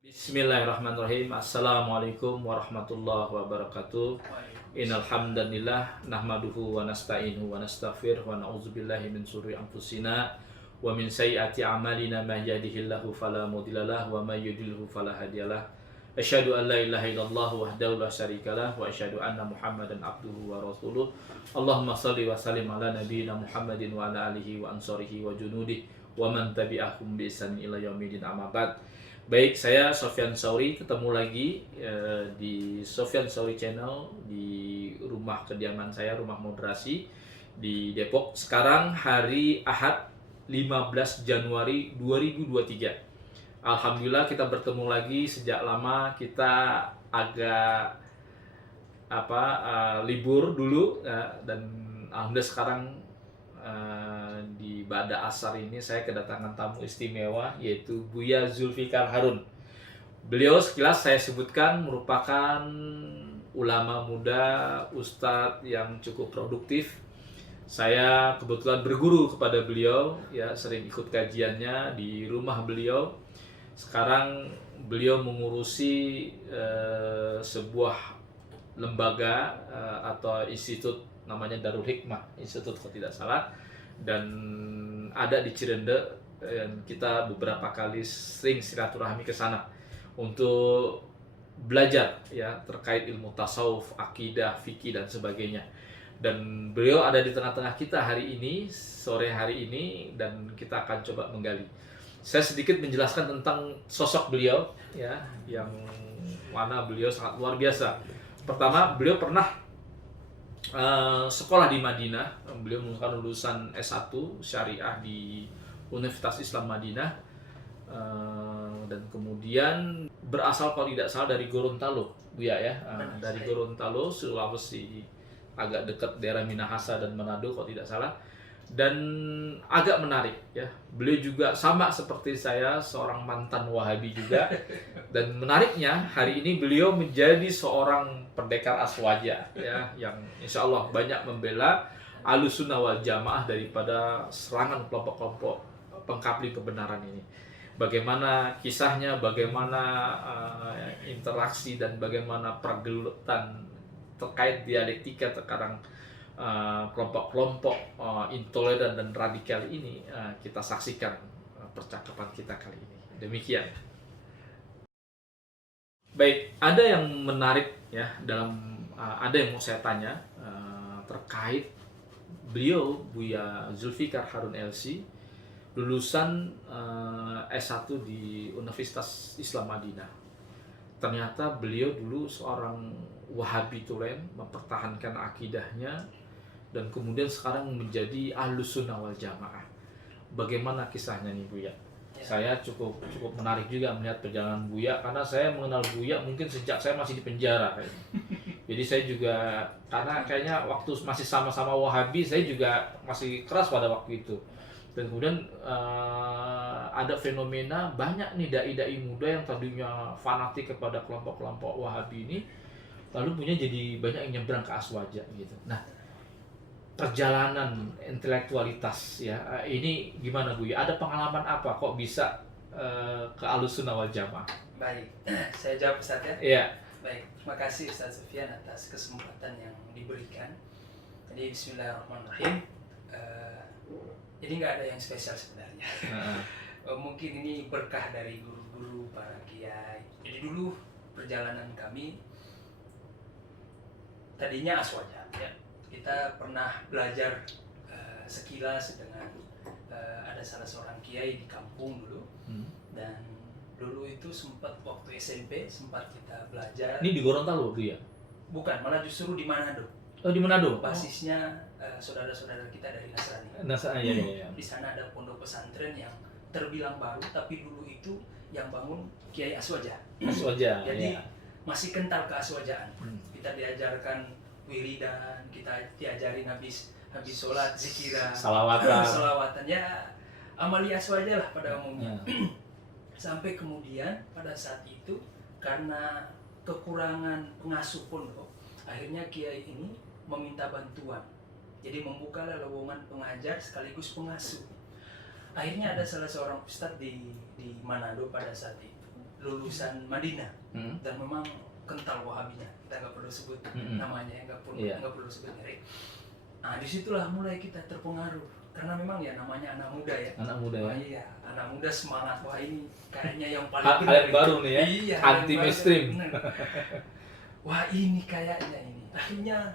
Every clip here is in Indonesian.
Bismillahirrahmanirrahim. Assalamualaikum warahmatullahi wabarakatuh. Innal hamdalillah nahmaduhu wa nasta'inuhu wa nastaghfiruh wa na'udzubillahi min syururi anfusina wa min sayyiati a'malina may yahdihillahu fala mudhillalah wa may yudhlilhu fala hadiyalah. Asyhadu an la ilaha illallah wahdahu la syarikalah wa asyhadu anna Muhammadan abduhu wa rasuluh. Allahumma shalli wa sallim ala nabiyyina Muhammadin wa ala alihi wa ansarihi wa junudi wa man tabi'ahum bi ihsan ila yaumil amma ba'd. Baik, saya Sofyan Sauri, ketemu lagi di Sofyan Sauri Channel di rumah kediaman saya, rumah moderasi di Depok. Sekarang hari Ahad 15 Januari 2023. Alhamdulillah kita bertemu lagi. Sejak lama kita agak libur dulu dan alhamdulillah sekarang di Ba'da Asar ini saya kedatangan tamu istimewa, yaitu Buya Zulfikar Harun. Beliau sekilas saya sebutkan merupakan ulama muda, ustadz yang cukup produktif. Saya kebetulan berguru kepada beliau, ya sering ikut kajiannya di rumah beliau. Sekarang beliau mengurusi sebuah lembaga atau institut, namanya Darul Hikmah Institut kalau tidak salah, dan ada di Cirende. Kita beberapa kali sering silaturahmi ke sana untuk belajar ya terkait ilmu tasawuf, akidah, fikih dan sebagainya. Dan beliau ada di tengah-tengah kita hari ini, sore hari ini, dan kita akan coba menggali. Saya sedikit menjelaskan tentang sosok beliau ya, yang mana beliau sangat luar biasa. Pertama, beliau pernah sekolah di Madinah. Beliau merupakan lulusan S1 Syariah di Universitas Islam Madinah, dan kemudian berasal kalau tidak salah dari Gorontalo, Buya ya, dari Gorontalo, Sulawesi, agak dekat daerah Minahasa dan Manado kalau tidak salah. Dan agak menarik ya, beliau juga sama seperti saya, seorang mantan Wahabi juga. Dan menariknya hari ini beliau menjadi seorang pendekar aswaja ya, yang insya Allah banyak membela Ahlussunnah wal Jamaah daripada serangan kelompok-kelompok pengkapling kebenaran ini. Bagaimana kisahnya, bagaimana interaksi dan bagaimana pergelutan terkait dialektika terkadang kelompok-kelompok intoleran dan radikal ini, kita saksikan percakapan kita kali ini. Demikian. Baik, ada yang menarik ya dalam ada yang mau saya tanya terkait beliau, Buya Zulfikar Harun LC, lulusan S1 di Universitas Islam Madinah. Ternyata beliau dulu seorang Wahabi tulen, mempertahankan akidahnya, dan kemudian sekarang menjadi Ahlussunnah wal Jamaah. Bagaimana kisahnya nih Buya? Ya. Saya cukup menarik juga melihat perjalanan Buya, karena saya mengenal Buya mungkin sejak saya masih di penjara. Jadi saya juga, karena kayaknya waktu masih sama-sama Wahabi, saya juga masih keras pada waktu itu. Dan kemudian ada fenomena banyak nih dai-dai muda yang tadinya fanatik kepada kelompok-kelompok Wahabi ini, lalu punya jadi banyak yang nyebrang ke aswaja gitu. Nah, perjalanan intelektualitas ya ini gimana Bu? Ada pengalaman apa kok bisa ke Ahlussunnah wal Jamaah? Baik, saya jawab Ustaz ya. Iya. Baik, terima kasih Ustaz Sufyan atas kesempatan yang diberikan. Jadi Bismillahirrahmanirrahim. Jadi nggak ada yang spesial sebenarnya. Mungkin ini berkah dari guru-guru, para kiai. Jadi dulu perjalanan kami tadinya aswaja ya. Kita pernah belajar sekilas dengan ada salah seorang kiai di kampung dulu, dan dulu itu sempat waktu SMP sempat kita belajar. Ini di Gorontalo Bu ya? Bukan, malah justru di Manado. Oh, di Manado. Basisnya saudara-saudara kita dari Nasrani. Nasrani ya. Di sana ada pondok pesantren yang terbilang baru, tapi dulu itu yang bangun Kiai Aswaja. Aswaja. Jadi ya. masih kental keaswajaan. Kita diajarkan wiridan, kita diajarin habis sholat, zikiran, salawatan ya, amalia aswaja lah pada umumnya. Sampai kemudian pada saat itu karena kekurangan pengasuh pondok, akhirnya kiai ini meminta bantuan. Jadi membuka lowongan pengajar sekaligus pengasuh. Akhirnya ada salah seorang ustadz di Manado pada saat itu lulusan Madinah dan memang kental Wahabinya, kita nggak perlu sebut namanya, nggak perlu sebut merek. Nah disitulah mulai kita terpengaruh karena memang ya namanya anak muda ya. Iya, anak muda semangat, wah ini kayaknya yang paling hal yang baru nih ya. Iya, anti mainstream. Wah ini kayaknya ini. Akhirnya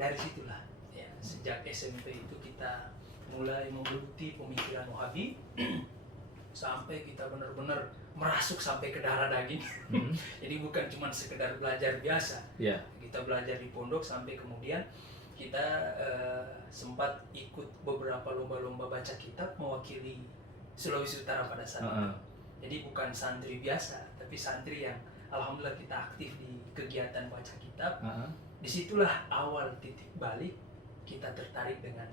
dari situlah ya, sejak SMP itu kita mulai menggeluti pemikiran Wahabi sampai kita benar-benar merasuk sampai ke darah daging. Jadi bukan cuma sekedar belajar biasa. Kita belajar di pondok sampai kemudian kita sempat ikut beberapa lomba-lomba baca kitab mewakili Sulawesi Utara pada saat itu. Jadi bukan santri biasa, tapi santri yang alhamdulillah kita aktif di kegiatan baca kitab. Disitulah awal titik balik kita tertarik dengan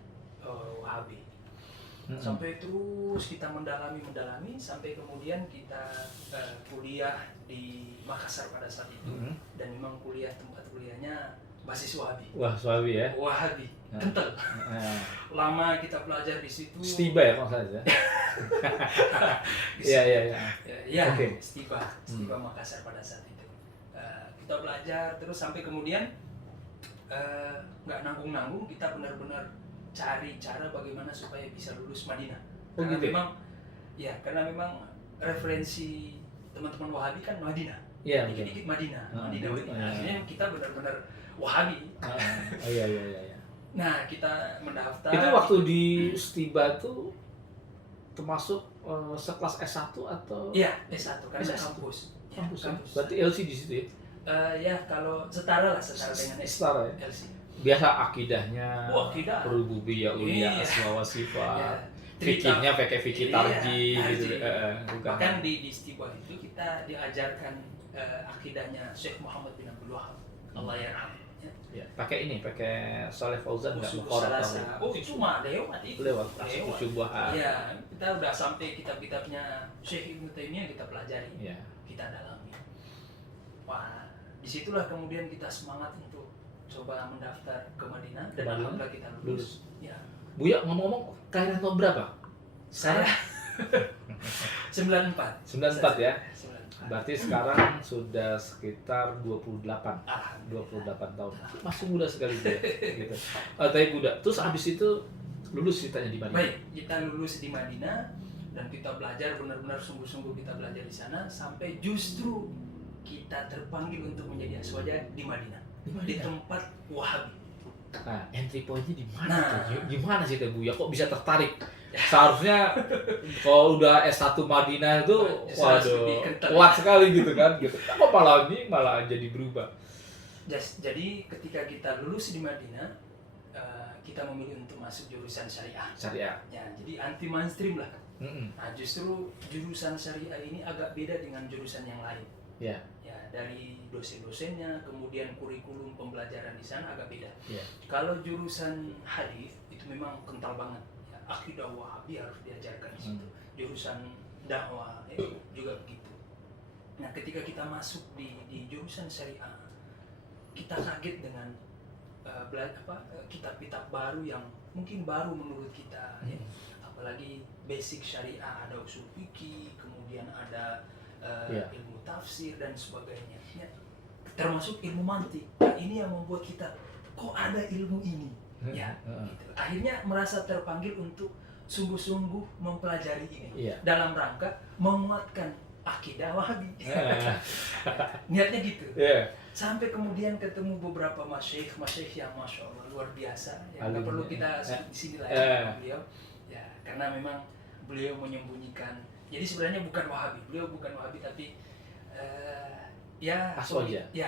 Wahabi. Sampai terus kita mendalami sampai kemudian kita kuliah di Makassar pada saat itu. Dan memang tempat kuliahnya basis Wahabi. Wah, Wahabi ya. Wahabi, kental. Lama kita belajar di situ. Stiba ya kalau saja. Iya. Ya, Stiba Makassar pada saat itu. Kita belajar terus sampai kemudian nggak nanggung-nanggung, kita benar-benar cari cara bagaimana supaya bisa lulus Madinah. Karena memang referensi teman-teman Wahabi kan Madinah. Dikit-dikit Madinah. Akhirnya kita benar-benar Wahabi. Iya. Nah, kita mendaftar. Itu waktu di Stiba tuh termasuk sekelas S1 atau? Iya, S1 karena kampus. Berarti LC di situ ya? Kalau setara dengan setara ya? LC. Biasa akidahnya, rububiyah, uluhiyah, asma wa sifat. Fikihnya pakai fikih tarji gitu. Bahkan di Stiba itu kita diajarkan akidahnya Syekh Muhammad bin Abdul Wahab. Allah yarham. Pakai Saleh Fauzan nggak? Itu mah lewat itu. Lewat syubhat. Iya, kita udah sampai kitab-kitabnya Syekh Ibnu Taimiyah kita pelajari. Kita dalami. Wah, disitulah kemudian kita semangat untuk coba mendaftar ke Madinah dan alhamdulillah kita lulus. Buya ngomong-ngomong kelahiran tahun berapa? Saya 94 ya? Berarti sekarang sudah sekitar 28 tahun. Masih muda sekali ya. Gitu. Tapi muda. Terus habis itu lulus ceritanya di Madinah. Baik, kita lulus di Madinah dan kita belajar benar-benar sungguh-sungguh kita belajar di sana sampai justru kita terpanggil untuk menjadi aswaja di Madinah. Di tempat Wahabi. Nah, entry point-nya di mana tuh? Gimana sih Bu ya kok bisa tertarik? Seharusnya kalau udah S1 Madinah itu waduh, kuat sekali gitu kan gitu. Kok malah jadi berubah. Jadi ketika kita lulus di Madinah, kita memilih untuk masuk jurusan syariah. Ya, jadi anti mainstream lah. Nah, justru jurusan syariah ini agak beda dengan jurusan yang lain. Ya, dari dosen-dosennya, kemudian kurikulum pembelajaran di sana agak beda. Kalau jurusan hadis itu memang kental banget. Ya, akidah Wahabi harus diajarkan di situ. Jurusan dakwah juga begitu. Nah, ketika kita masuk di jurusan syariah, kita kaget dengan kitab-kitab baru yang mungkin baru menurut kita. Ya. Apalagi basic syariah, ada usul fikih, kemudian ada ilmu tafsir dan sebagainya. Ya, termasuk ilmu mantik. Nah, ini yang membuat kita kok ada ilmu ini. Ya, gitu. Akhirnya merasa terpanggil untuk sungguh-sungguh mempelajari ini dalam rangka menguatkan akidah Wahabi. Niatnya gitu. Sampai kemudian ketemu beberapa masyayikh yang masya Allah luar biasa. Ya, nggak perlu kita sebut di sini lah beliau. Ya, karena memang beliau menyembunyikan. Jadi sebenarnya bukan Wahabi, beliau bukan Wahabi tapi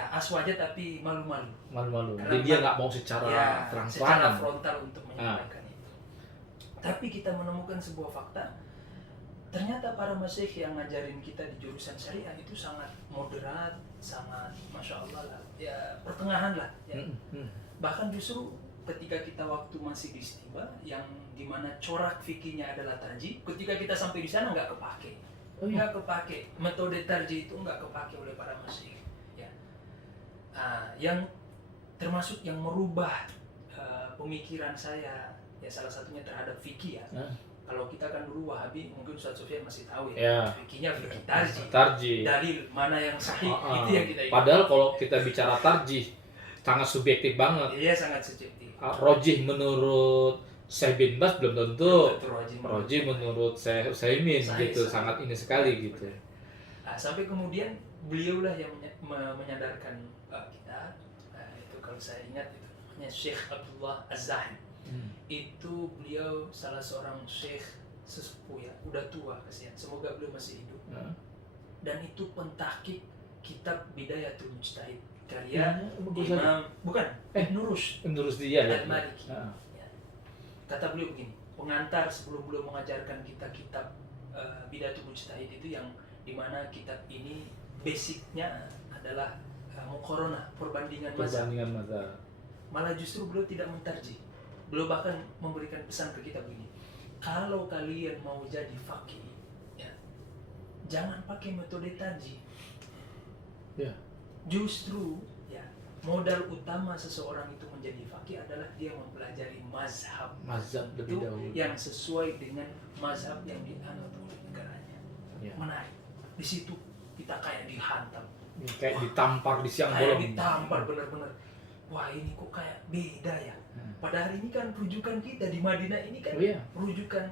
aswaja tapi malu-malu. Jadi dia nggak mau secara terang-terangan, frontal untuk menyampaikan itu. Tapi kita menemukan sebuah fakta, ternyata para masyayikh yang ngajarin kita di jurusan syariah itu sangat moderat, sangat masya Allah lah, ya pertengahan lah. Ya. Bahkan justru ketika kita waktu masih di Stiba yang dimana corak fikihnya adalah tarjih, ketika kita sampai di sana nggak kepake. Nggak kepake, metode tarjih itu nggak kepake oleh para masyayikh. Ya. Yang termasuk yang merubah pemikiran saya, ya salah satunya terhadap fikih ya. kalau kita kan dulu Wahabi, mungkin Ustaz Sofyan masih tahu Ya. fikihnya fikih tarjih. Tarjih. Dalil mana yang sahih, itu yang kita ingat. Padahal kalau kita bicara tarjih, sangat subjektif banget. Iya, sangat subjektif. Rojih menurut Syekh bin Bas belum tentu. Rojih menurut Syekh Utsaimin gitu, sangat ini sekali gitu. Nah, sampai kemudian beliau lah yang menyadarkan kita. Itu kalau saya ingat itu namanya Syekh Abdullah Az-Zahid. Itu beliau salah seorang syekh sesepuh ya, udah tua kasihan, semoga beliau masih hidup. Dan itu pentahqiq kitab Bidayatul Mujtahid karya Imam Nurus dia ya. Al-Maliki. Ya. Kata beliau begini, pengantar sebelum beliau mengajarkan kita kitab Bidayatul Mujtahid itu yang dimana kitab ini basicnya adalah muqaranah, perbandingan mazhab. Malah justru beliau tidak mentarjih. Beliau bahkan memberikan pesan ke kita begini, kalau kalian mau jadi faqih, ya, jangan pakai metode tarjih. Ya. Justru ya, modal utama seseorang itu menjadi faqih adalah dia mempelajari mazhab lebih dahulu yang sesuai dengan mazhab yang dianut oleh negaranya. Ya. Menarik. Di situ kita kayak dihantam. Kayak ditampar di siang bolong. Kayak ditampar benar-benar. Wah, ini kok kayak beda ya. Pada hari ini kan rujukan kita di Madinah ini kan rujukan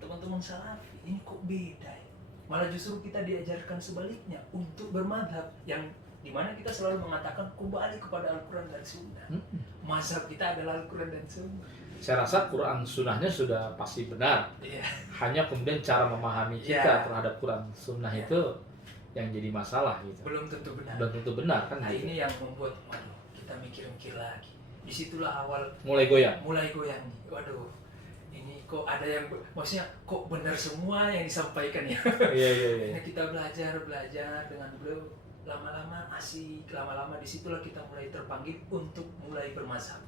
teman-teman salafi. Ini kok beda ya. Malah justru kita diajarkan sebaliknya untuk bermadhab yang dimana kita selalu mengatakan kembali kepada Al-Quran dan Sunnah. Mazhab kita adalah Al-Quran dan Sunnah. Saya rasa Quran Sunnahnya sudah pasti benar. Hanya kemudian cara memahami kita terhadap Quran Sunnah itu yang jadi masalah gitu. Belum tentu benar. Belum tentu benar kan? Nah, gitu. ini yang membuat kita mikir-mikir lagi. Disitulah awal mulai goyang nih. Waduh, ini kok ada yang maksudnya kok benar semua yang disampaikan ya. Iya. Nah, kita belajar dengan beliau, lama-lama asik, lama-lama disitulah kita mulai terpanggil untuk mulai bermazhab.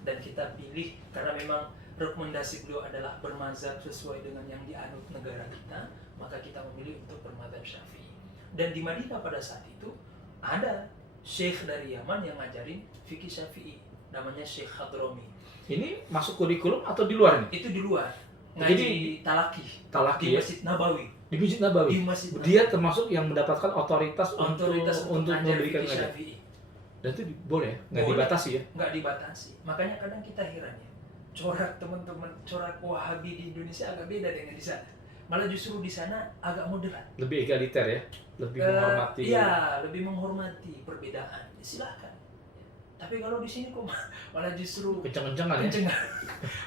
Dan kita pilih karena memang rekomendasi beliau adalah bermazhab sesuai dengan yang dianut negara kita, maka kita memilih untuk bermazhab Syafi'i. Dan di Madinah pada saat itu ada syekh dari Yaman yang ngajarin fikih Syafi'i, namanya Syekh Hadrami. Ini masuk kurikulum atau di luar nih? Itu di luar. Ngaji talaki di Masjid Nabawi. Di Masjid Nabawi. Dia termasuk yang mendapatkan otoritas untuk memberikan Syafi'i. Dan itu boleh ya? Nggak dibatasi ya? Nggak dibatasi. Makanya kadang kita heran ya, corak teman-teman, corak Wahabi di Indonesia agak beda dengan di sana. Malah justru di sana agak moderat. Lebih egaliter ya? Lebih menghormati. Iya, lebih menghormati perbedaan. Silakan. Tapi kalau di sini kok malah justru kencang-kencangan ya?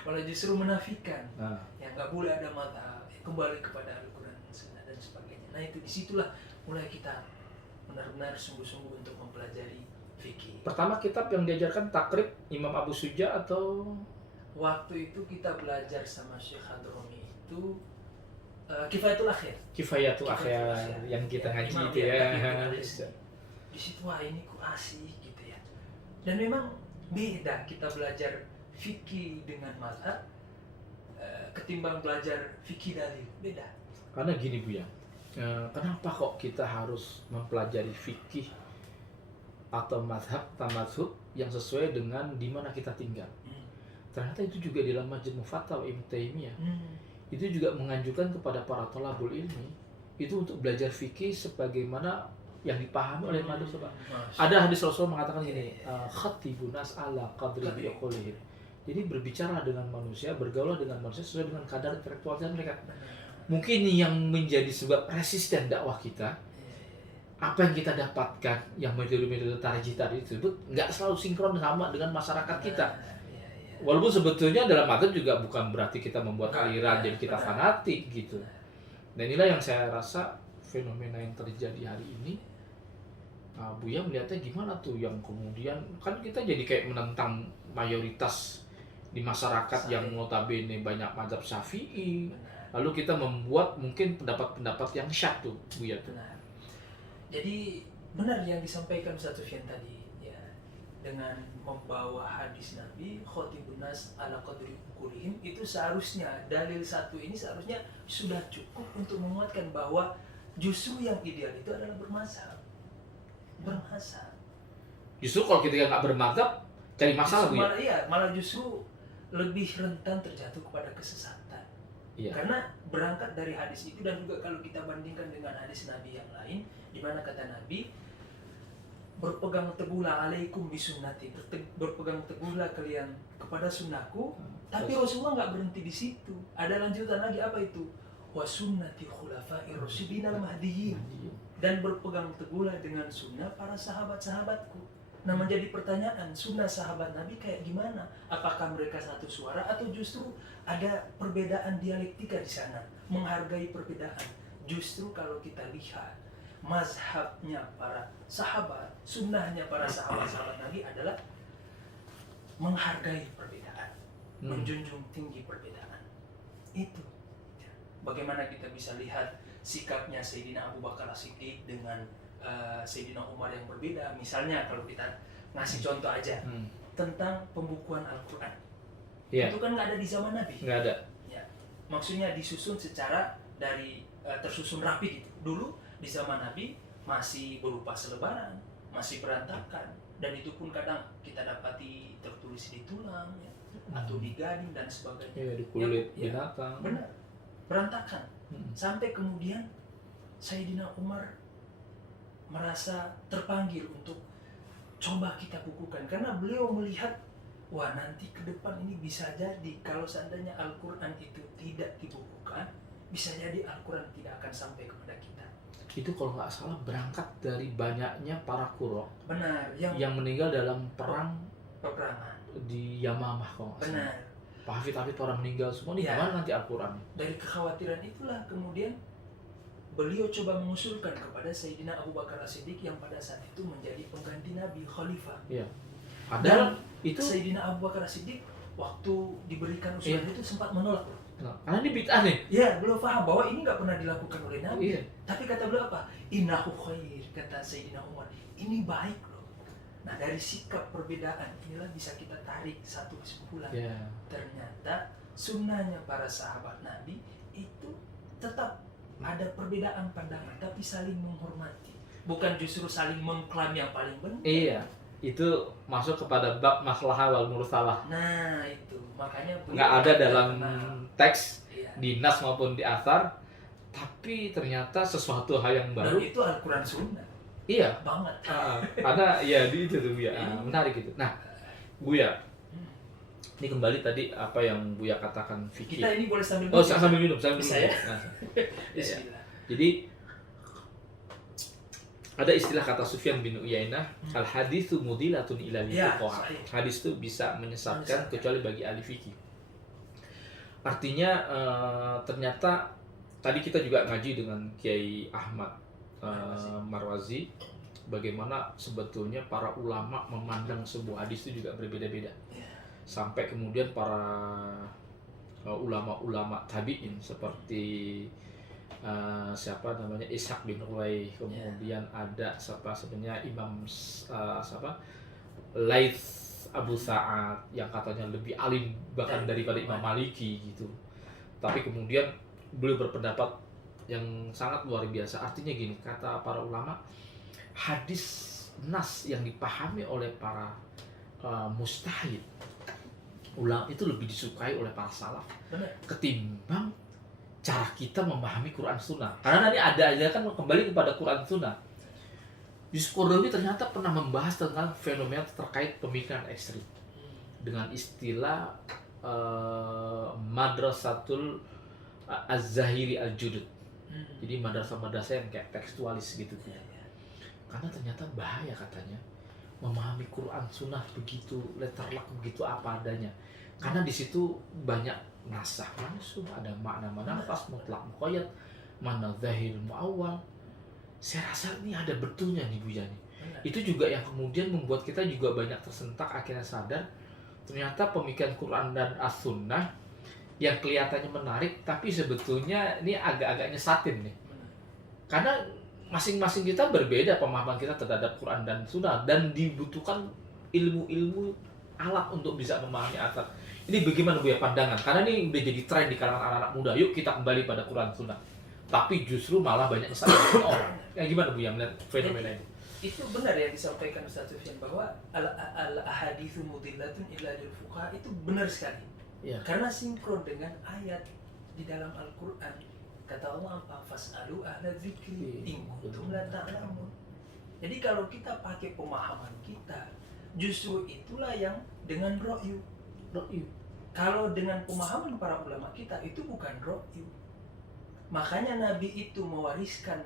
Malah justru menafikan. Ya nggak boleh ada mata, kembali kepada Al-Quran dan sebagainya. Nah itu disitulah mulai kita benar-benar sungguh-sungguh untuk mempelajari fikih. Pertama kitab yang diajarkan Takrib Imam Abu Suja atau? Waktu itu kita belajar sama Syekh Hadrami itu Kifayatul Akhir yang kita ngaji itu ya. Di situ wah ini kok asik gitu ya. Dan memang beda kita belajar fikih dengan mazhab ketimbang belajar fikih dalil, beda. Karena gini Bu ya. Kenapa kok kita harus mempelajari fikih atau mazhab tamadzhub yang sesuai dengan di mana kita tinggal? Ternyata itu juga dalam Majmu' Fatawa Ibnu Taimiyah. Itu juga menganjurkan kepada para thalabul ilmi itu untuk belajar fikih sebagaimana yang dipahami oleh madhab. Ada hadis Rasul mengatakan gini, khatibun nas ala qadri biqaulihim. Jadi berbicara dengan manusia, bergaul dengan manusia sesuai dengan kadar intelektualitas mereka. Mungkin yang menjadi sebab resisten dakwah kita, apa yang kita dapatkan, yang metode-metode tarjih tadi tersebut nggak selalu sinkron sama dengan masyarakat kita. Walaupun sebetulnya dalam mazhab juga bukan berarti kita membuat aliran jadi kita fanatik gitu. Dan inilah yang saya rasa fenomena yang terjadi hari ini. Buya melihatnya gimana tuh yang kemudian kan kita jadi kayak menentang mayoritas di masyarakat yang notabene banyak mazhab Syafi'i. Lalu kita membuat mungkin pendapat-pendapat yang syadz tuh Buya tuh. Jadi benar yang disampaikan Ustaz Sufyan tadi. Dengan membawa hadis Nabi khatibun nas ala qadri uqulihim, itu seharusnya dalil satu ini seharusnya sudah cukup untuk menguatkan bahwa justru yang ideal itu adalah bermazhab. Justru kalau kita nggak bermazhab cari masalah Bu ya? Malah justru lebih rentan terjatuh kepada kesesatan. Iya. Karena berangkat dari hadis itu, dan juga kalau kita bandingkan dengan hadis Nabi yang lain, di mana kata Nabi, berpegang teguhlah alaikum bisunnati, berpegang teguhlah kalian kepada sunnahku. Tapi Rasulullah nggak berhenti di situ. Ada lanjutan lagi, apa itu? Wa sunnati khulafa'ir rasyidin al-mahdiyyin. Dan berpegang teguhlah dengan sunnah para sahabat-sahabatku. Nah, menjadi pertanyaan, sunnah sahabat Nabi kayak gimana? Apakah mereka satu suara atau justru ada perbedaan dialektika di sana? Menghargai perbedaan. Justru kalau kita lihat mazhabnya para sahabat, sunnahnya para sahabat-sahabat Nabi adalah menghargai perbedaan, menjunjung tinggi perbedaan. Itu bagaimana kita bisa lihat sikapnya Sayyidina Abu Bakar As-Siddiq dengan Sayyidina Umar yang berbeda. Misalnya kalau kita ngasih contoh aja tentang pembukuan Al-Quran, itu kan nggak ada di zaman Nabi. Nggak ada. Ya, maksudnya disusun secara dari tersusun rapi gitu. Dulu di zaman Nabi masih berupa selebaran, masih berantakan, dan itu pun kadang kita dapati tertulis di tulang ya, atau di gading dan sebagainya. Iya, di kulit binatang. Benar, berantakan. Sampai kemudian Sayyidina Umar merasa terpanggil untuk coba kita bukukan, karena beliau melihat, wah nanti ke depan ini bisa jadi kalau seandainya Al-Quran itu tidak dibukukan, bisa jadi Al-Quran tidak akan sampai kepada kita. Itu kalau nggak salah berangkat dari banyaknya para qurra. Benar, yang meninggal dalam peperangan di Yamamah kalau nggak salah. Benar. Pak Hafid orang meninggal semua, nih gimana nanti Al-Quran? Dari kekhawatiran itulah kemudian beliau coba mengusulkan kepada Sayyidina Abu Bakar As-Siddiq yang pada saat itu menjadi pengganti Nabi, khalifah. Iya. Padahal itu Sayyidina Abu Bakar As-Siddiq waktu diberikan usulan itu sempat menolak. Nah, karena ini bid'ah nih. Ya, beliau paham bahwa ini nggak pernah dilakukan oleh Nabi. Iya. Tapi kata beliau apa? Innahu khair, kata Sayyidina Umar. Ini baik loh. Nah, dari sikap perbedaan inilah bisa kita tarik satu kesimpulan. Yeah. Ternyata sunnahnya para sahabat Nabi itu tetap ada perbedaan pandangan, tapi saling menghormati. Bukan justru saling mengklaim yang paling benar. Iya. Itu masuk kepada bab maslahah wal mursalah. Nah, itu. Makanya nggak ada dalam teks iya, di nas maupun di athar, tapi ternyata sesuatu hal yang baru. Dan itu Al-Quran Sunnah. Iya. Banget. Karena ya di itu tuh Buya. Menarik itu. Nah, Buya, ini kembali tadi apa yang Buya katakan fikih. Kita ini boleh sambil minum. Oh, sambil minum, sambil bisa minum. Ya? Nah, Bismillah. Jadi ada istilah kata Sufyan bin Uyainah, al haditsu mudilatun ila fuqaha. Hadis itu bisa menyesatkan kecuali bagi ahli fikih. Artinya ternyata tadi kita juga ngaji dengan Kiai Ahmad Marwazi, bagaimana sebetulnya para ulama memandang sebuah hadis itu juga berbeda-beda. Sampai kemudian para ulama-ulama tabi'in seperti siapa namanya Ishaq bin Ruwai, kemudian ada siapa sebenarnya Imam Laits Abu Sa'ad yang katanya lebih alim bahkan daripada Imam Maliki gitu. Tapi kemudian beliau berpendapat yang sangat luar biasa. Artinya gini, kata para ulama, hadis nas yang dipahami oleh para mujtahid ulama itu lebih disukai oleh para salaf ketimbang cara kita memahami Quran Sunnah. Karena nanti ada aja kan kembali kepada Quran Sunnah. Yusuf Qaradawi ternyata pernah membahas tentang fenomena terkait pemikiran ekstrim dengan istilah madrasatul az-zahiri al-judud. Jadi madrasah-madrasah yang kayak tekstualis gitu. Karena ternyata bahaya katanya memahami Quran Sunnah begitu letterlock, begitu apa adanya. Karena di situ banyak nasah mansub, ada makna manafas, mutlak muqayyad, mana zahir muawwal. Saya rasa ini ada betulnya nih Buya nih. Itu juga yang kemudian membuat kita juga banyak tersentak, akhirnya sadar ternyata pemikiran Quran dan As-Sunnah yang kelihatannya menarik tapi sebetulnya ini agak-agak nyesatin nih. Karena masing-masing kita berbeda pemahaman kita terhadap Quran dan Sunnah, dan dibutuhkan ilmu-ilmu alat untuk bisa memahami asal. Ini bagaimana Buya pandangan? Karena ini udah jadi tren di kalangan anak-anak muda. Yuk kita kembali pada Quran Sunnah. Tapi justru malah banyak kesalahan orang. Ya gimana Buya melihat fenomena ini? Itu benar yang disampaikan Ustaz Sufyan bahwa al-ahaditsu mudillatun illa lil fuqaha, itu benar sekali. Ya. Karena sinkron dengan ayat di dalam Al-Quran. Kata Allah apa? Fas'alu ahla dzikri in kuntum la ta'lamun. Jadi kalau kita pakai pemahaman kita, justru itulah yang dengan ro'yu. Kalau dengan pemahaman para ulama kita, itu bukan ro'yu. Makanya Nabi itu mewariskan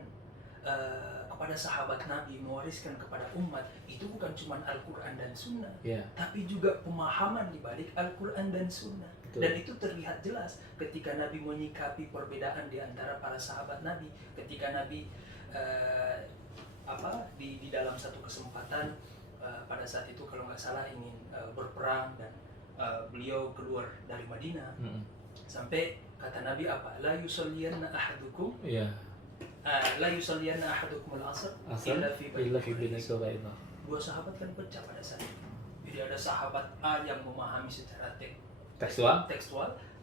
kepada sahabat Nabi, mewariskan kepada umat, itu bukan cuma Al-Quran dan Sunnah, tapi juga pemahaman di balik Al-Quran dan Sunnah. Betul. Dan itu terlihat jelas ketika Nabi menyikapi perbedaan di antara para sahabat Nabi. Ketika Nabi di dalam satu kesempatan pada saat itu kalau nggak salah ingin berperang dan beliau keluar dari Madinah, sampai kata Nabi apa? La yusalliyanna ahadukum la yusalliyanna ahadukum al-asr illa fi baitihi. Dua sahabat kan pecah pada saat itu. Jadi ada sahabat A yang memahami secara tekstual,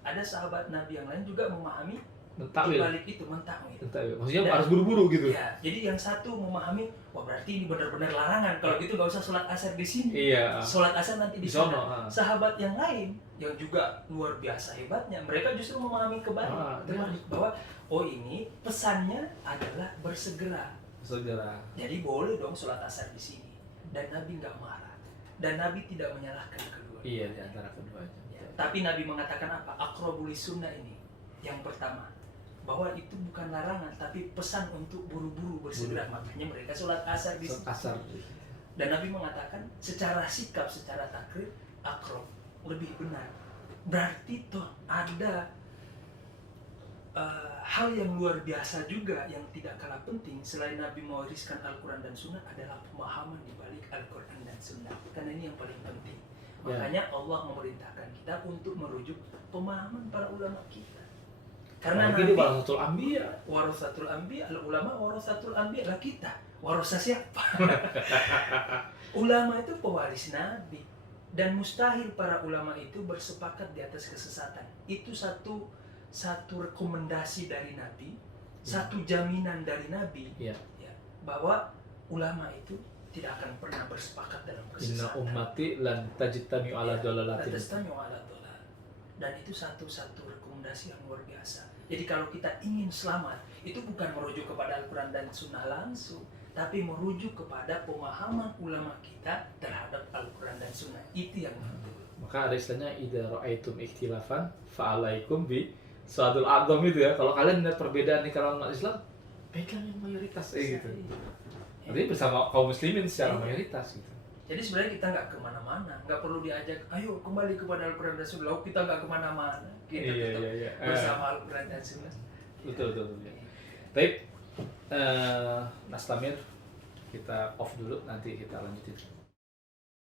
ada sahabat Nabi yang lain juga memahami mentakwil. Di balik itu mentakwil. Maksudnya harus buru-buru gitu. Ya, jadi yang satu memahami, wah berarti ini benar-benar larangan. Kalau gitu nggak usah sholat asar di sini. Iya. Sholat asar nanti di sana. Sahabat yang lain yang juga luar biasa hebatnya, mereka justru memahami kebalik, bahwa oh ini pesannya adalah bersegera. Jadi boleh dong sholat asar di sini. Dan Nabi nggak marah. Dan Nabi tidak menyalahkan kedua. Iya, di antara keduanya. Ya, tapi Nabi mengatakan apa? Aqrabul sunnah ini. Yang pertama, bahwa itu bukan larangan, tapi pesan untuk buru-buru bersegera. Makanya mereka sholat asar di sini. Dan Nabi mengatakan secara sikap, secara takrib, aqrab, lebih benar. Berarti toh ada hal yang luar biasa juga yang tidak kalah penting selain Nabi mewariskan Al-Quran dan Sunnah adalah pemahaman di balik Al-Quran dan Sunnah. Karena ini yang paling penting. Makanya Allah memerintahkan kita untuk merujuk pemahaman para ulama kita. Karena Nabi warasatul anbiya, ulama warasatul anbiya lah kita. Warasa siapa? Ulama itu pewaris Nabi. Dan mustahil para ulama itu bersepakat di atas kesesatan. Itu satu rekomendasi dari Nabi, satu jaminan dari Nabi, bahwa ulama itu tidak akan pernah bersepakat dalam kesesatan. Inna ummati lan tajtami'u ala dhalalatin. Dan itu satu rekomendasi yang luar biasa. Jadi kalau kita ingin selamat, itu bukan merujuk kepada Al-Quran dan Sunnah langsung, tapi merujuk kepada pemahaman ulama kita terhadap Al-Quran dan Sunnah. Itu yang penting. Maka ada istilahnya idza ra'aitum ikhtilafan fa'alaikum bi suadul a'dham itu ya. Kalau kalian melihat perbedaan di kalangan umat Islam, pegang yang mayoritas gitu. Artinya bersama kaum muslimin secara mayoritas gitu. Jadi sebenarnya kita nggak kemana-mana, nggak perlu diajak, ayo kembali kepada Al-Quran dan Sunnah. Kita nggak kemana-mana, kita tetap bersama Al-Quran dan Sunnah. Betul. Baik, Mas Tamir, kita off dulu, nanti kita lanjutin.